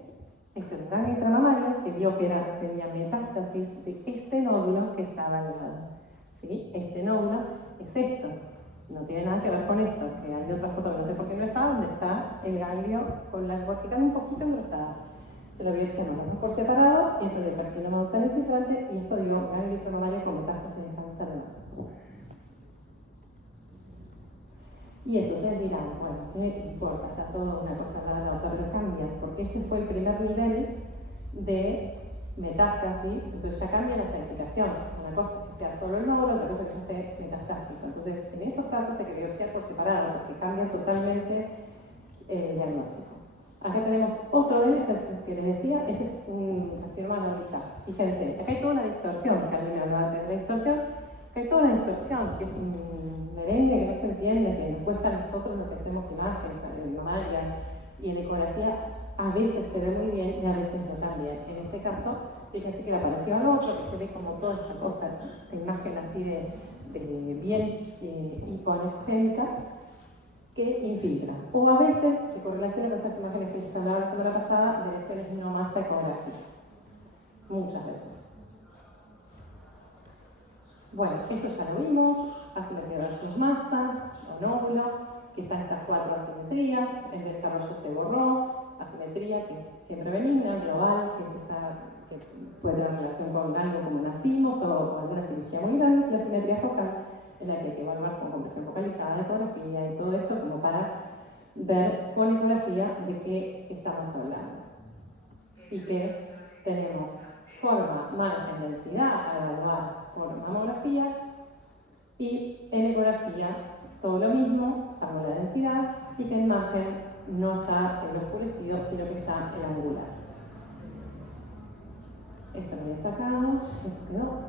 es un ganglio intramamario que vio que tenía metástasis de este nódulo que estaba al lado. ¿Sí? Este nódulo es esto, no tiene nada que ver con esto, que hay otra foto que no sé por qué no está, donde está el ganglio con la vertical un poquito engrosada. Se lo biopsiamos por separado, eso de carcinoma ductal infiltrante, y esto dio ganglio intramamario con metástasis de cáncer de mama. Y eso, ustedes dirán, bueno, ¿qué importa? Está todo una cosa rara, la otra, pero cambia, porque ese fue el primer nivel de metástasis, entonces ya cambia la estratificación. Una cosa es que sea solo el nódulo, otra cosa es que ya esté metastásico. Entonces, en esos casos hay que biopsiar por separado, porque cambia totalmente el diagnóstico. Acá tenemos otro de estos que les decía, este es un carcinoma Lowry Sharp. Fíjense, acá hay toda una distorsión, que alguien me hablaba antes de la distorsión, acá hay toda una distorsión, que es un merengue que no se entiende, que nos cuesta a nosotros lo que hacemos imágenes, en biomagia, y en ecografía a veces se ve muy bien y a veces no tan bien. En este caso, fíjense que le apareció al otro, que se ve como toda esta cosa, esta imagen así de bien hipoalergénica, que infiltra. O a veces se correlaciona con esas imágenes que les hablaba la semana pasada de lesiones no masa ecográficas. Muchas veces. Bueno, esto ya lo vimos, asimetría versus masa, o nódulo, que están estas 4 asimetrías, el desarrollo se borró, asimetría que es siempre benigna, global, que es esa que puede tener relación con algo como nacimos o alguna cirugía muy grande, la asimetría focal es la que hay que evaluar con compresión focalizada, ecografía y todo esto como para ver con ecografía de qué estamos hablando. Y que tenemos forma, margen, densidad a evaluar por mamografía y en ecografía todo lo mismo, salvo la densidad, y que el margen no está el oscurecido, sino que está el angular. Esto lo había sacado, esto quedó.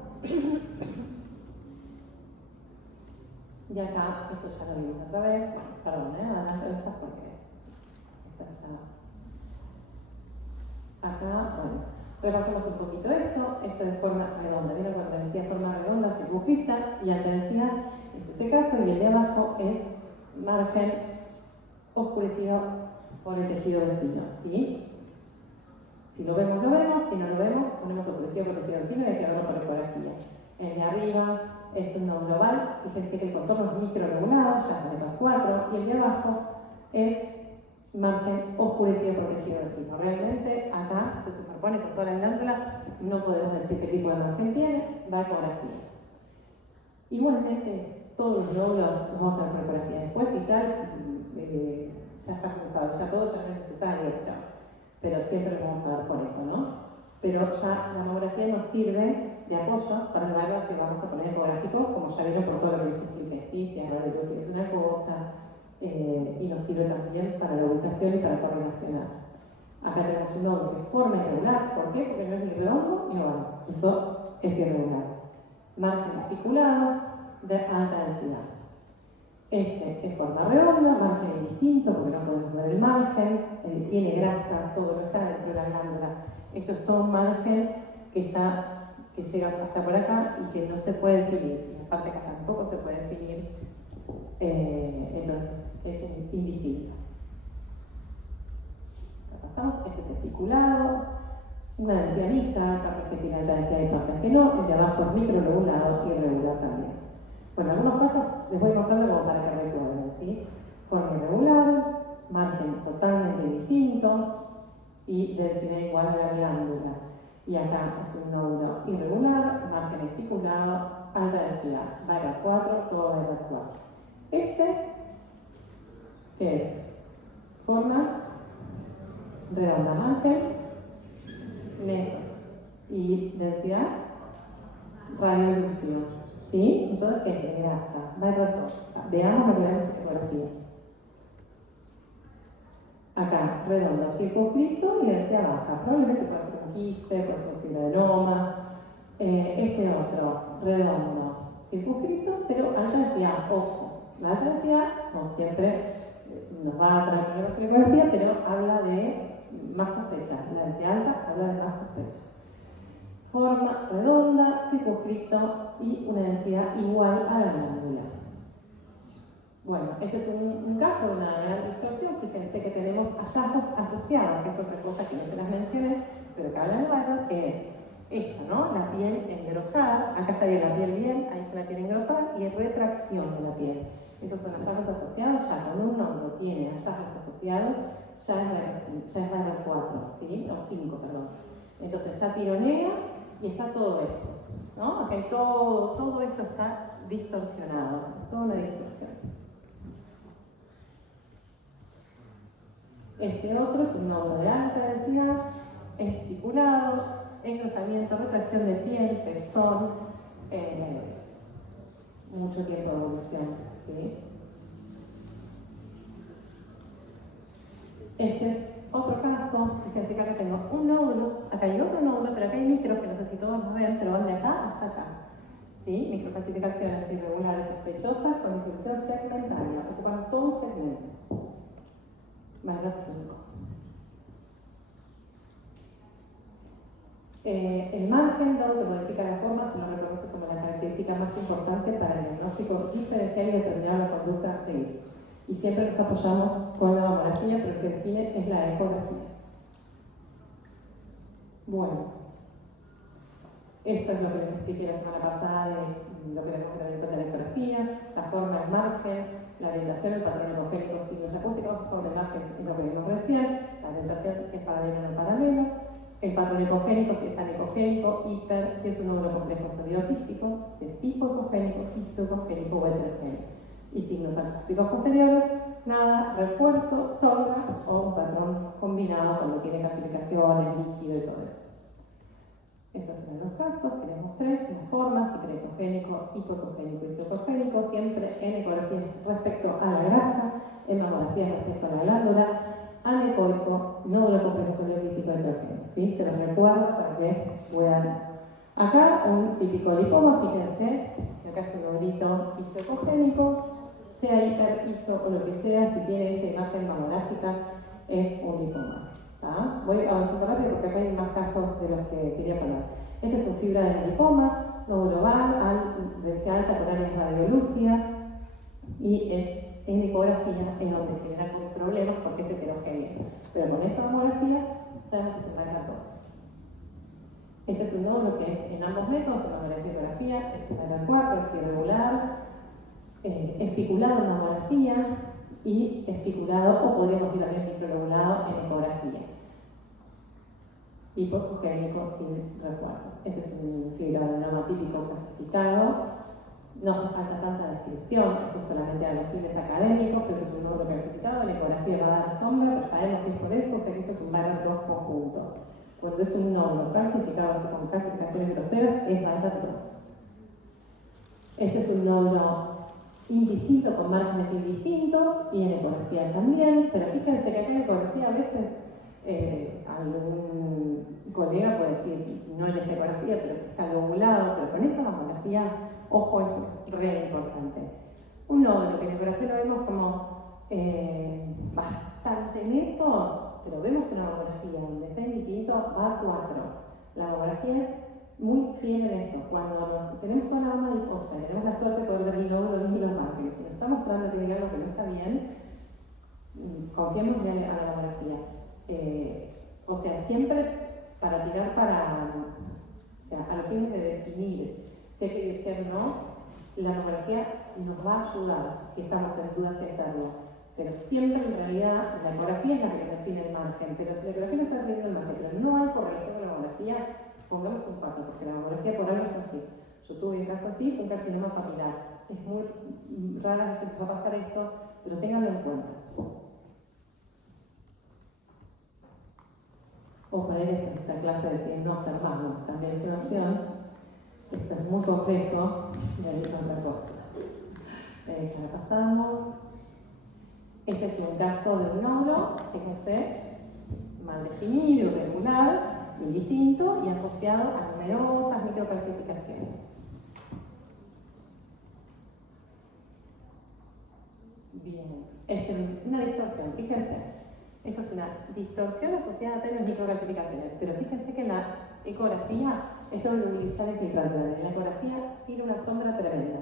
Y acá, esto ya lo vimos otra vez, perdón, adelante estas porque estas ya. Acá, bueno, repasemos un poquito esto es de forma redonda. ¿Vieron cuando les decía forma redonda, circunscripta y alta densidad? Es ese caso, y el de abajo es margen oscurecido por el tejido vecino, ¿sí? Si lo vemos, lo vemos, si no lo vemos, ponemos oscurecido por el tejido vecino y hay que verlo por ecografía. El de arriba es un nódulo oval, fíjense que el contorno es microregulado, ya es de los 4, y el de abajo es margen oscurecido por el tejido vecino. Realmente acá se superpone con toda la glándula, no podemos decir qué tipo de margen tiene, va a ecografía. Igualmente, todos los nódulos los vamos a ver por ecografía. Después, si ya está cruzado, ya todo ya no es necesario, pero siempre lo vamos a ver por eco, ¿no? Pero ya la mamografía nos sirve de apoyo para el valor que vamos a poner ecográfico, como ya vieron por todo lo que les expliqué, ¿sí? Si es radiológico es una cosa, y nos sirve también para la ubicación y para correlacionar. Acá tenemos un nódulo de forma irregular, ¿por qué? Porque no es ni redondo ni oval, eso es irregular. Margen articulado de alta densidad. Este es forma redonda, margen indistinto, porque no podemos ver el margen, tiene grasa, todo no está dentro de la glándula. Esto es todo un margen que llega hasta por acá y que no se puede definir, y aparte acá tampoco se puede definir, entonces es indistinto. Lo pasamos, ese es articulado, una densidad mixta, partes que tienen alta densidad y partes que no, el de abajo es microregulado y irregular también. Bueno, en algunos casos les voy mostrando como para que recuerden, ¿sí? Forma irregular, margen totalmente indistinto y densidad igual a la glándula. Y acá es un nódulo irregular, margen articulado, alta densidad. Va a ir 4, todo va a ir 4. ¿Qué es? Forma redonda, margen neto y densidad radiolúcido. ¿Sí? Entonces, ¿qué es? De grasa. Va a ir todo. Veamos lo que vemos en ecografía. Acá, redondo, circunscrito y densidad baja. Probablemente puede ser un quiste, puede ser un fibroadenoma. Este otro, redondo, circunscrito, pero alta densidad. Ojo, la alta densidad no siempre nos va a traer problemas en la ecografía, pero habla de más sospecha. La densidad alta habla de más sospecha. Forma redonda, circunscrito y una densidad igual a la glándula. Bueno, este es un caso de una gran distorsión. Fíjense que tenemos hallazgos asociados, que es otra cosa que no se las mencioné, pero que habla en Barrett, que es esta, ¿no? La piel engrosada. Acá estaría la piel bien, ahí está la piel engrosada, y retracción de la piel. Esos son hallazgos asociados. Ya cuando un nódulo tiene hallazgos asociados, ya es Barrett 4, ¿sí? O 5, perdón. Entonces ya tironea y está todo esto, ¿no? Acá todo esto está distorsionado, es toda una distorsión. Este otro es un nódulo de alta densidad, esticulado, engrosamiento, retracción de piel, pezón, mucho tiempo de evolución, ¿sí? Este es otro caso, fíjense que acá tengo un nódulo, acá hay otro nódulo, pero acá hay micros que no sé si todos los ven, pero van de acá hasta acá. ¿Sí? Microcalcificaciones irregulares sospechosas con distribución segmentaria, ocupan todo un segmento. Barrett 5. El margen, dado que modifica la forma, se lo reconoce como la característica más importante para el diagnóstico diferencial y determinar la conducta a seguir. Y siempre nos apoyamos con la mamografía, pero el que define es la ecografía. Bueno, esto es lo que les expliqué la semana pasada de lo que tenemos que tener en cuenta de la ecografía, la forma, el margen, la orientación, el patrón ecogénico, signos acústicos, forma, el margen es lo que vimos recién, la orientación si es paralelo o no paralelo, el patrón ecogénico si es anecogénico, hiper, si es un nódulo complejo solidoquístico, si es hipoecogénico, isocogénico o heterogénico. Y signos acústicos posteriores, nada, refuerzo, sobra o un patrón combinado cuando tiene calcificaciones, líquido y todo eso. Estos son los casos que les mostré, las formas, hiperecogénico, hipoecogénico y isocogénico, siempre en ecografías respecto a la grasa, en mamografías respecto a la glándula, anecoico, nódulo complejo solidoquístico heterogéneo. ¿Sí? Se los recuerdo para que puedan. Acá un típico lipoma, fíjense, que acá es un nodulito isocogénico, sea hiper, iso o lo que sea, si tiene esa imagen mamográfica, es un lipoma. ¿Tá? Voy avanzando rápido porque acá hay más casos de los que quería poner. Este es un fibra de lipoma, nódulo oval, densidad alta con áreas radiolúcidas y es en ecografía es donde genera problemas porque es heterogéneo. Pero con esa mamografía sabemos que es un BRCA 2. Este es un nódulo que es en ambos métodos, en mamografía y ecografía, es un BRCA 4, es irregular, espiculado en mamografía y espiculado, o podríamos decir también microlobulado en ecografía. Hipogénico sin refuerzos. Este es un fibroadenoma típico clasificado. No hace falta tanta descripción, esto es solamente a los fines académicos, pero es un nódulo clasificado. En ecografía va a dar sombra, pero sabemos que es por eso, o sea que esto es un BRCA 2 conjunto. Cuando es un nódulo calcificado, así con calcificaciones groseras, es BRCA 2. Este es un nódulo indistinto con márgenes indistintos y en ecografía también, pero fíjense que acá en ecografía a veces algún colega puede decir, no en esta ecografía, pero que está lobulado, pero con esa mamografía, ojo, esto es re importante. Un nódulo que en ecografía lo vemos como bastante neto, pero vemos una mamografía donde está indistinto, va a 4. La mamografía es muy fiel en eso. Cuando tenemos toda la mama adiposa y tenemos la suerte de poder ver el nódulo y los márgenes, si nos está mostrando que hay algo que no está bien, confiemos a la mamografía. O sea, siempre para tirar para, o sea, a los fines de definir si hay que biopsiar o no, la mamografía nos va a ayudar si estamos en duda si hacerlo. Pero siempre en realidad la ecografía es la que nos define el margen, pero si la ecografía no está definiendo el margen, pero no hay correlación con la mamografía, pongamos un 4, porque la mamografía por algo está así. Yo tuve un caso así, fue un carcinoma papilar. Es muy rara vez que va a pasar esto, pero ténganlo en cuenta. O por ahí después de esta clase decir no hacer más, ¿no? También es una opción. Esto es muy complejo, y ahí es otra cosa. Ahora pasamos. Este es un caso de un nódulo, fíjense, mal definido, irregular, indistinto y asociado a numerosas microcalcificaciones. Bien, una distorsión, fíjense. Esto es una distorsión asociada a tales microcalcificaciones, pero fíjense que en la ecografía, esto es lo que ya les dije, en la ecografía tiene una sombra tremenda.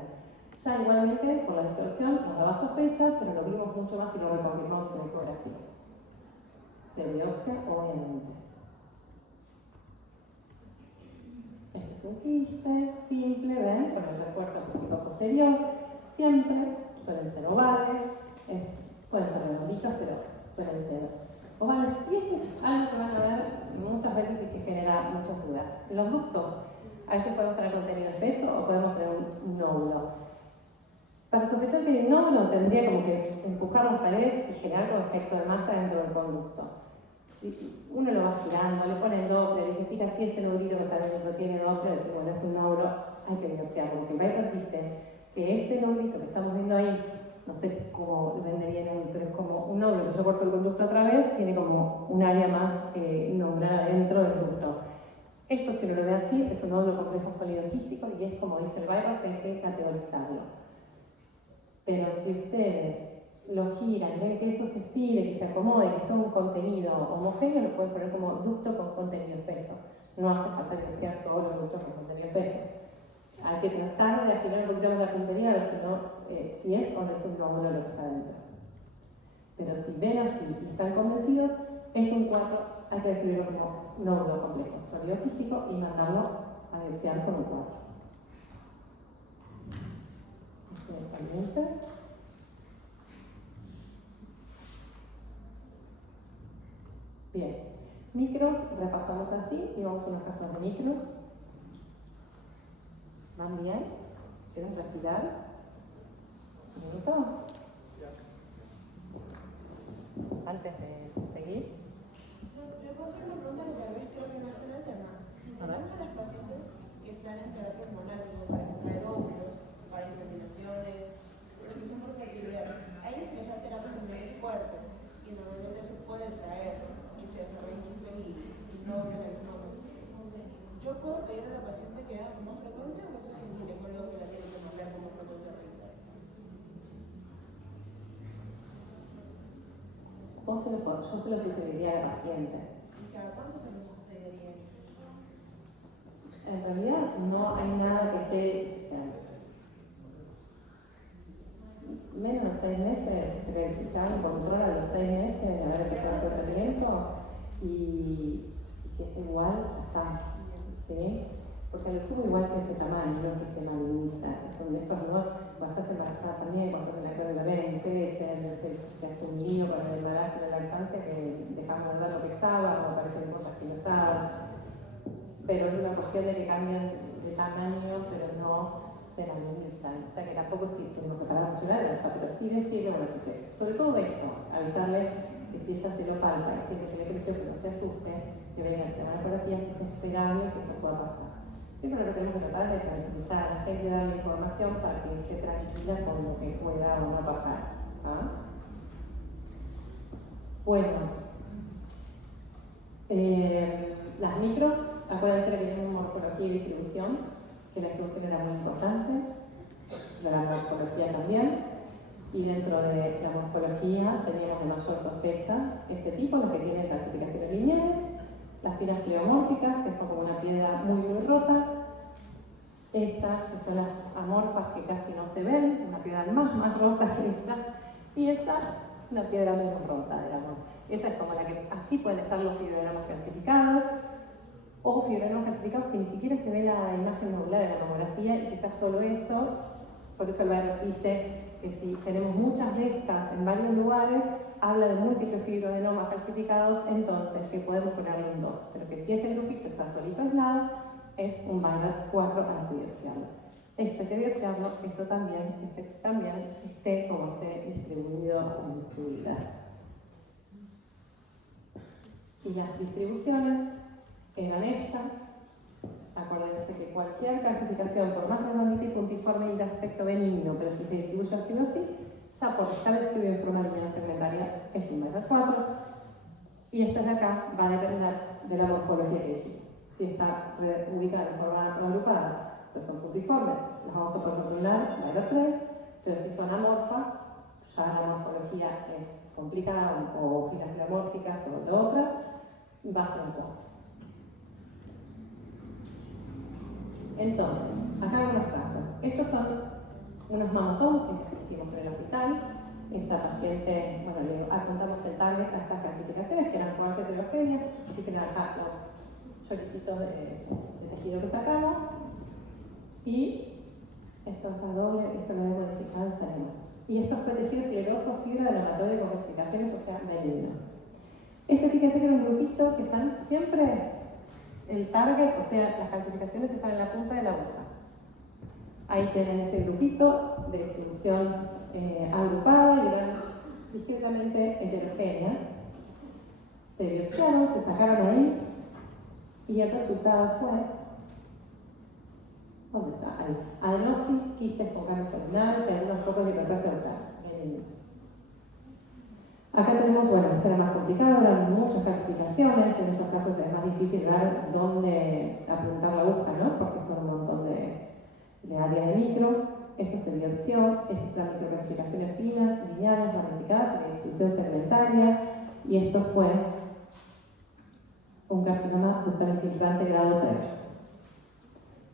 Ya igualmente, por la distorsión, nos daba sospecha, pero lo vimos mucho más y lo reconfirmamos en la ecografía. Se biopsia, obviamente. Este es un quiste simple, ¿ven? Con el refuerzo acústico posterior. Siempre suelen ser ovales, pueden ser redonditos, pero suelen ser ovales. Y este es algo que van a ver muchas veces y que genera muchas dudas. Los ductos, a veces podemos tener contenido espeso o podemos tener un nódulo. Para sospechar que el nódulo tendría como que empujar las paredes y generar como efecto de masa dentro del conducto. Si uno lo va girando, le pone el Doppler y se fija si ese nódulo que está dentro tiene Doppler, decimos, bueno, es un nódulo, hay que biopsiarlo, porque Baker dice que ese nódulo que estamos viendo ahí, no sé cómo lo vende bien hoy, pero es como un nódulo que yo corto el conducto otra vez, tiene como un área más nombrada dentro del ducto. Esto, si uno lo ve así, es un nódulo complejo sólido quístico y es como dice el Baker, que hay que categorizarlo. Pero si ustedes lo giran y ven que eso se estire, que se acomode, que es todo un contenido homogéneo, lo pueden poner como ducto con contenido espeso. No hace falta negociar todos los ductos con contenido espeso. Hay que tratar de afinar un poquito más la puntería a ver si es o no es un nódulo lo que está dentro. Pero si ven así y están convencidos, es un 4, hay que describirlo como nódulo complejo, sólido quístico y mandarlo a biopsiar con un 4. Bien, micros, repasamos así y vamos a unos casos de micros. ¿Van bien? ¿Quieren respirar? ¿Un minuto? Antes de seguir. ¿Le puedo hacer una pregunta que tal vez creo que no está en el tema? Si tenemos a las pacientes que están en terapia hormonal como para extraer óvulos, para inseminaciones, que son por fertilidad, a ellas se les da terapia hormonal fuerte y normalmente eso puede traer que se desarrolle quiste y no en el nódulo. ¿Yo puedo pedir a la paciente que haga con más frecuencia o eso es el ginecólogo que la tiene que mandar como fototerapista? Yo se lo sugeriría a la paciente. ¿Y cada cuánto se nos pediría? En realidad no hay nada que esté, o sea, menos de 6 meses, se hagan control a los 6 meses de haber empezado el tratamiento y si está igual, ya está, ¿sí? Porque a lo sumo igual que ese tamaño, no que se maligniza, son de estos, ¿no? Cuando estás embarazada también, cuando estás en la edad de la bebé, crece, te hace un lío con el embarazo y la lactancia que dejamos de ver lo que estaba, o aparecen cosas que no estaban, pero es una cuestión de que cambian de tamaño, pero no se magnetizan. O sea que tampoco es que tenemos que pagar mucho la alerta, pero sí decirle, bueno, si usted, sobre todo esto, avisarle que si ella se lo palpa y siente que le creció, que no se asuste, que venga a hacer la ecografía, que es esperable que eso pueda pasar. Siempre lo que tenemos que tratar es de tranquilizar a la gente, darle información para que esté tranquila con lo que pueda o no pasar. ¿Ah? Bueno, las micros, acuérdense que tenemos morfología y distribución, que la distribución era muy importante, la morfología también, y dentro de la morfología teníamos de mayor sospecha este tipo, los que tienen clasificaciones lineales, las finas pleomórficas, que son como una piedra muy rota, estas que son las amorfas que casi no se ven, una piedra más rota que esta, y esa, una piedra menos rota, digamos. Esa es como la que así pueden estar los fibrinomas clasificados, o fibrinomas clasificados que ni siquiera se ve la imagen nodular de la mamografía y que está solo eso. Por eso el BAERT dice que si tenemos muchas de estas en varios lugares, habla de múltiples fibroadenomas calcificados, entonces que podemos ponerle un 2. Pero que si este grupito está solito aislado, es un BAERT 4 al biopsiarlo. Esto hay que biopsiarlo, esto también, esté como esté distribuido en su vida. Y las distribuciones eran estas. Acuérdense que cualquier clasificación, por más redondita y puntiforme y de aspecto benigno, pero si se distribuye así o así, ya por estar distribuido en forma lineal segmentaria es un BAERT 4. Y esta de acá va a depender de la morfología que dije. Si está ubicada en forma agrupada, pero son puntiformes, las vamos a poder controlar, BAERT 3, pero si son amorfas, ya la morfología es complicada, o finas pleomórficas o de otra, va a ser un 4. Entonces, acá hay unos casos. Estos son unos mamotomas que hicimos en el hospital. Esta paciente, bueno, le apuntamos el target a esas clasificaciones que eran cuarzo heterogéneas. Fíjense acá los choquecitos de tejido que sacamos. Y esto está doble, esto lo he modificado en salina. Y esto fue tejido escleroso, fibra de laboratorio con clasificaciones, o sea, benigno. Fíjense que era un grupito que están siempre. El target, o sea, las calcificaciones están en la punta de la aguja. Ahí tienen ese grupito de distribución agrupada y eran discretamente heterogéneas. Se biopsiaron, se sacaron ahí y el resultado fue, ¿dónde está? Ahí. Adenosis, quistes con cambios columnares y algunos focos de hiperplasia total. Acá tenemos, bueno, esto era más complicado, eran muchas clasificaciones, en estos casos es más difícil ver dónde apuntar la aguja, ¿no? Porque son un montón de áreas de micros. Esto se biopsió, estas son las microclasificaciones finas, lineales, ramificadas, en la distribución segmentaria, y esto fue un carcinoma ductal infiltrante grado 3.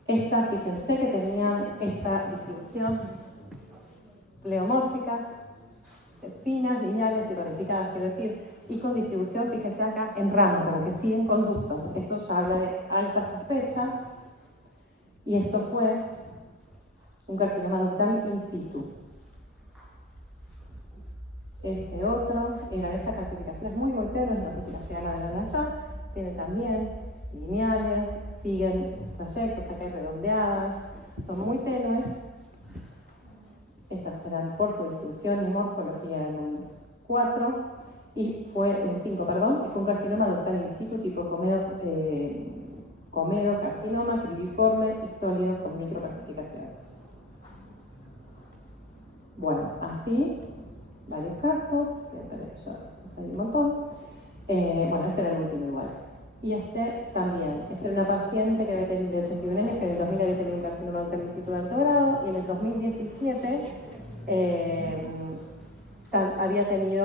Estas, fíjense que tenían esta distribución pleomórficas, finas, lineales y ramificadas, quiero decir, y con distribución, fíjense acá, en ramo, como que siguen conductos. Eso ya habla de alta sospecha. Y esto fue un carcinoma ductal in situ. Este otro, eran estas clasificaciones muy tenues, no sé si las llegan a ver de allá, tienen también lineales, siguen trayectos, acá hay redondeadas, son muy tenues. Estas eran por su distribución y morfología en un 4, y fue un 5, perdón, y fue un carcinoma ductal in situ tipo comedocarcinoma, cribiforme y sólido con microclasificaciones. Bueno, así, varios casos, estos hay un montón. Bueno, este era el último igual. Y este también, era una paciente que había tenido de 81 años, que en el 2000 había tenido un carcinoma ductal in situ de alto grado, y en el 2017 había tenido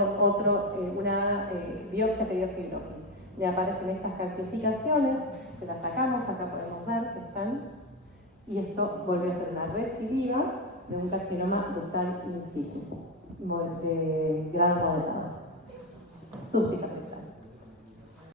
una biopsia que dio fibrosis. Le aparecen estas calcificaciones, se las sacamos, acá podemos ver que están, y esto volvió a ser una recidiva, de un carcinoma ductal in situ, de grado moderado, subcicatriz.